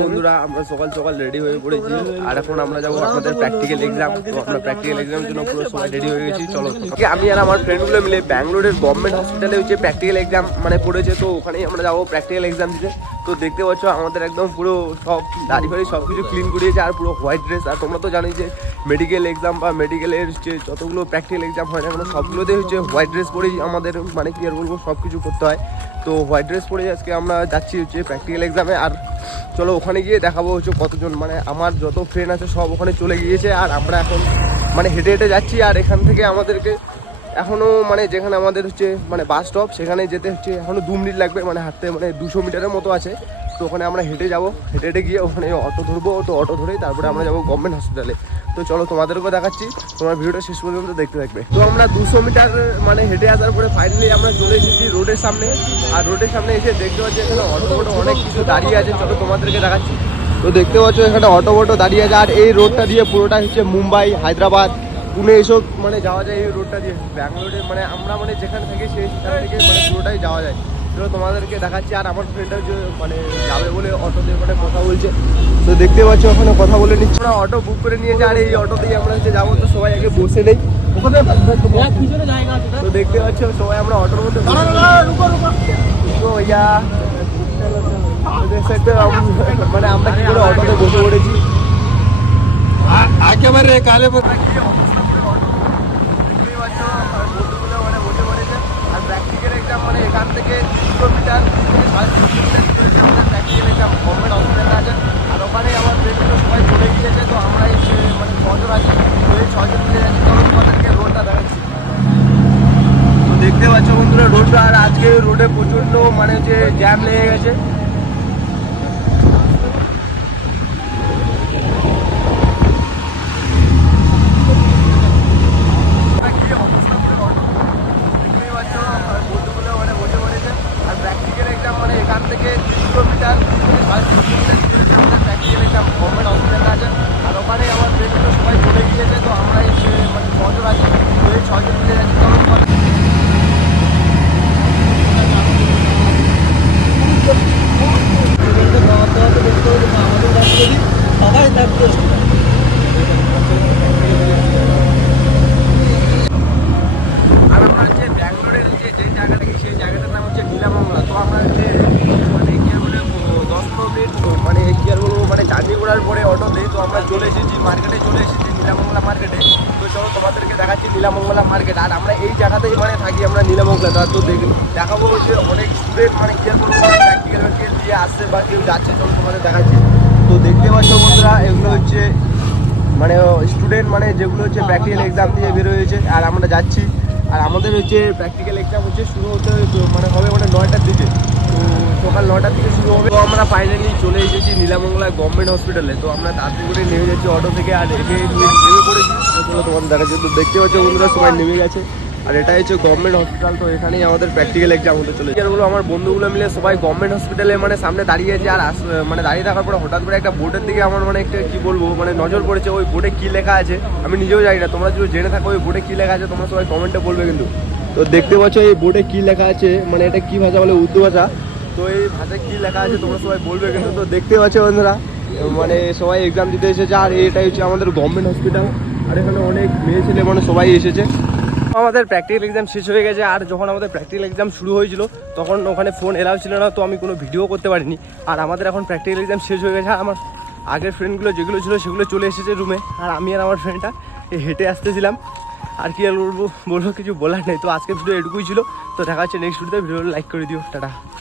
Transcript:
বন্ধুরা আমরা সকাল সকাল রেডি হয়ে পড়েছি আর এখন আমরা যাবো আমাদের প্র্যাকটিক্যাল এক্সাম। তো আমরা প্র্যাকটিক্যাল এক্সামের জন্য পুরো সবাই রেডি হয়ে গেছি। চলো আমি আর আমার ফ্রেন্ডগুলো মিলে ব্যাঙ্গালোরের গভর্নমেন্ট হসপিটালে হচ্ছে প্র্যাকটিক্যাল এক্সাম মানে পড়েছে, তো ওখানেই আমরা যাবো প্র্যাকটিক্যাল এক্সাম দিতে। তো দেখতে পাচ্ছ আমাদের একদম পুরো সব দাড়ি ফাড়ি সব কিছু ক্লিন করিয়েছে আর পুরো হোয়াইট ড্রেস। আর তোমরা তো জানোই যে মেডিকেল এক্সাম বা মেডিকেলের যে যতগুলো প্র্যাকটিক্যাল এক্সাম হয় না কেন সবগুলোতেই হচ্ছে হোয়াইট ড্রেস পরেই আমাদের মানে কি আর বলবো সব কিছু করতে হয়। তো হোয়াইট ড্রেস পরে আজকে আমরা যাচ্ছি হচ্ছে প্র্যাকটিক্যাল এক্সামে। আর চলো ওখানে গিয়ে দেখাবো হচ্ছে কতজন মানে আমার যত ফ্রেন্ড আছে সব ওখানে চলে গিয়েছে আর আমরা এখন মানে হেঁটে হেঁটে যাচ্ছি। আর এখান থেকে আমাদেরকে এখনও মানে যেখানে আমাদের হচ্ছে মানে বাস স্টপ সেখানে যেতে হচ্ছে এখনও 2 মিনিট লাগবে, মানে হাঁটতে মানে 200 মিটারের মতো আছে। তো ওখানে আমরা হেঁটে যাবো, হেঁটে হেঁটে গিয়ে ওখানে অটো ধরবো, তো অটো ধরেই তারপরে আমরা যাবো গভর্নমেন্ট হসপিটালে। তো চলো তোমাদেরকেও দেখাচ্ছি, তোমার ভিডিওটা শেষ পর্যন্ত দেখতে থাকবে। তো আমরা 200 মিটার মানে হেঁটে আসার পরে ফাইনালি আমরা চলে এসেছি রোডের সামনে। আর রোডের সামনে এসে দেখতে পাচ্ছি এখানে অটো অনেক কিছু দাঁড়িয়ে আছে, চলো তোমাদেরকে দেখাচ্ছি। তো দেখতে পাচ্ছ এখানে অটো দাঁড়িয়ে আছে আর এই রোডটা দিয়ে পুরোটা হচ্ছে মুম্বাই, হায়দ্রাবাদ, পুনে এইসব মানে যাওয়া যায় এই রোডটা দিয়ে। ব্যাঙ্গালোরে মানে আমরা মানে যেখানে থাকি সেখান থেকে মানে পুরোটাই যাওয়া যায়। তো তোমাদেরকে দেখাচ্ছি। আর আমার ফ্রেন্ডটা যে মানে যাবে বলে অটোতে মানে কথা বলছে, তো দেখতে পাচ্ছ ওখানে কথা বলে নিচ্ছি। আমরা অটো বুক করে নিয়েছি আর এই অটোতেই আমরা হচ্ছে যাবো। তো সবাই আগে বসে নেই, তো দেখতে পাচ্ছ সবাই আমরা অটোর মধ্যে মানে আমরা কি করে অটোতে বসে পড়েছি একেবারে কালে প্র্যাকটিক্যাল এক্সাম মানে এখান থেকে 300 মিটার আমাদের প্র্যাকটিক্যাল এক্সাম গভর্নমেন্ট হসপিটালে আছে। আর ওখানে আমার ফ্রেন্ডগুলো সবাই চলে গিয়েছে, তো আমরা মানে 6জন আছি, তো এই 6জন মিলে যাচ্ছি। তখন তোমাদেরকে রোডটা দেখাচ্ছি। তো দেখতে পাচ্ছ বন্ধুরা রোডটা, আর আজকে রোডে প্রচণ্ড মানে যে জ্যাম লেগে গেছে। এখান থেকে 300 মিটার আমাদের প্র্যাকটিক্যাল এক্সাম গভর্নমেন্ট হসপিটালে আছে। আর ওখানে আমার ফ্রেন্ডগুলো সবাই চলে গিয়েছে, তো আমরা মানে 6জন আছি, তো এই 6জন মিলে যাচ্ছি। আর আমরা হচ্ছে ব্যাঙ্গালোরের যে জায়গাটা সেই জায়গাটার নাম হচ্ছে নীলামঙ্গলা। তো আমরা যে মানে কি আর বলবো 10-15 মিনিট মানে কি আর বলবো মানে জার্নি করার পরে অটো দেই। তো আমরা চলে এসেছি মার্কেটে, চলে এসেছি নীলামঙ্গলা মার্কেটে। তো চলো তোমাদেরকে দেখাচ্ছি নীলামঙ্গলা মার্কেট। আর আমরা এই জায়গাতেই মানে থাকি আমরা নীলামঙ্গলা। তো দেখাবো হচ্ছে অনেক স্টুডেন্ট মানে কি আর বলবো প্র্যাকটিক্যাল দিয়ে আসছে বা কেউ যাচ্ছে, চলো তোমাদের দেখাচ্ছি। তো দেখতে পাচ্ছ বন্ধুরা এগুলো হচ্ছে মানে স্টুডেন্ট মানে যেগুলো হচ্ছে প্র্যাকটিক্যাল এক্সাম দিয়ে বেরোয়েছে আর আমরা যাচ্ছি। আর আমাদের হচ্ছে প্র্যাকটিক্যাল এক্সাম হচ্ছে শুরু হতে মানে হবে মানে 9টার দিকে, তো সকাল 9টার দিকে শুরু হবে। তো আমরা ফাইনালি চলে এসেছি নীলামঙ্গলা গভর্নমেন্ট হসপিটালে। তো আমরা তাড়াতাড়ি করে নেমে যাচ্ছি অটো থেকে আর নেমে পড়েছি। তোমার দেখাচ্ছি, তো দেখতে পাচ্ছ বন্ধুরা সবাই নেমে গেছে। আর এটা হচ্ছে গভর্নমেন্ট হসপিটাল, তো এখানেই আমাদের প্র্যাকটিক্যাল এক্সাম হতে চলেছে। এগুলো আমার বন্ধুগুলো মিলে সবাই গভর্নমেন্ট হসপিটালে মানে সামনে দাঁড়িয়ে আছে। আর মানে দাঁড়িয়ে থাকার পরে হঠাৎ করে একটা বোর্ডের দিকে আমার মানে একটা কি বলবো মানে নজর পড়েছে। ওই বোর্ডে কী লেখা আছে আমি নিজেও জানি না, তোমরা যদি জেনে থাকো ওই বোর্ডে কী লেখা আছে তোমরা সবাই কমেন্টে বলবে কিন্তু। তো দেখতে পাচ্ছ এই বোর্ডে কী লেখা আছে, মানে এটা কী ভাষা বলে, উর্দু ভাষা। তো এই ভাষায় কী লেখা আছে তোমরা সবাই বলবে কিন্তু। তো দেখতে পাচ্ছ বন্ধুরা মানে সবাই এক্সাম দিতে এসেছে। আর এটাই হচ্ছে আমাদের গভর্নমেন্ট হসপিটাল। আর এখানে অনেক মেয়ে ছেলে মানে সবাই এসেছে। আমাদের প্র্যাকটিক্যাল এক্সাম শেষ হয়ে গেছে। আর যখন আমাদের প্র্যাকটিক্যাল এক্সাম শুরু হয়েছিল তখন ওখানে ফোন এলাও ছিল না, তো আমি কোনো ভিডিও করতে পারিনি। আর আমাদের এখন প্র্যাকটিক্যাল এক্সাম শেষ হয়ে গেছে। আমার আগের ফ্রেন্ডগুলো যেগুলো ছিল সেগুলো চলে এসেছে রুমে, আর আমি আর আমার ফ্রেন্ডটা হেঁটে আসতেছিলাম। আর কি আর বলবো কিছু বলার নেই। তো আজকের ভিডিও এটুকুই ছিল। তো দেখা হচ্ছে নেক্সট ভিডিওতে। ভিডিও লাইক করে দিও, টাটা।